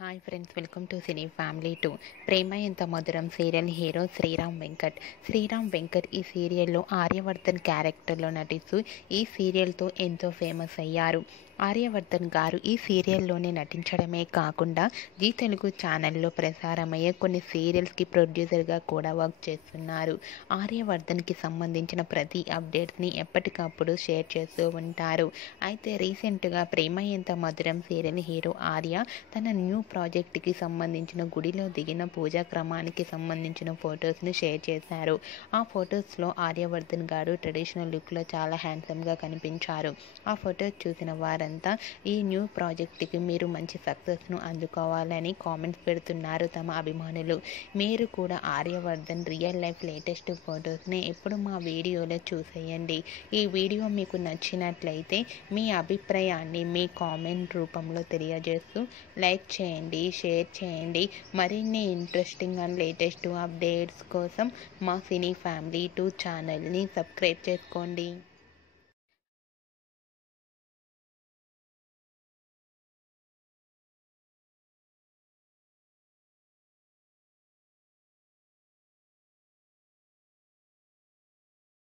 Hi friends, welcome to cine family 2. ప్రేమ ఎంత మధురం serial hero Sriram Venkat. Sriram Venkat ఈ సీరియల్లో ఆర్యవర్ధన్ క్యారెక్టర్లో నటిస్తూ ఈ సీరియల్తో ఎంతో ఫేమస్ అయ్యారు. ఆర్యవర్ధన్ గారు ఈ సీరియల్లోనే నటించడమే కాకుండా జీ తెలుగు ఛానల్లో ప్రసారమయ్యే కొన్ని సీరియల్స్కి ప్రొడ్యూసర్గా కూడా వర్క్ చేస్తున్నారు. ఆర్యవర్ధన్కి సంబంధించిన ప్రతి అప్డేట్స్ని ఎప్పటికప్పుడు షేర్ చేస్తూ ఉంటారు. అయితే రీసెంట్గా ప్రేమ ఎంత మధురం సీరియల్ హీరో ఆర్య తన న్యూ ప్రాజెక్ట్కి సంబంధించిన గుడిలో దిగిన పూజా క్రమానికి సంబంధించిన ఫొటోస్ని షేర్ చేశారు. ఆ ఫొటోస్లో ఆర్యవర్ధన్ గారు ట్రెడిషనల్ లుక్లో చాలా హ్యాండ్సమ్గా కనిపించారు. ఆ ఫొటోస్ చూసిన వారంతా ఈ న్యూ ప్రాజెక్ట్కి మీరు మంచి సక్సెస్ను అందుకోవాలని కామెంట్స్ పెడుతున్నారు తమ అభిమానులు. మీరు కూడా ఆర్యవర్ధన్ రియల్ లైఫ్ లేటెస్ట్ ఫొటోస్ని ఎప్పుడు మా వీడియోలో చూసేయండి. ఈ వీడియో మీకు నచ్చినట్లయితే మీ అభిప్రాయాన్ని మీ కామెంట్ రూపంలో తెలియజేస్తూ లైక్ చేయండి, షేర్ చేయండి. మరిన్ని ఇంట్రెస్టింగ్ అండ్ లేటెస్ట్ అప్డేట్స్ కోసం మా సినీ ఫ్యామిలీ 2 ఛానల్ని సబ్స్క్రైబ్ చేసుకోండి.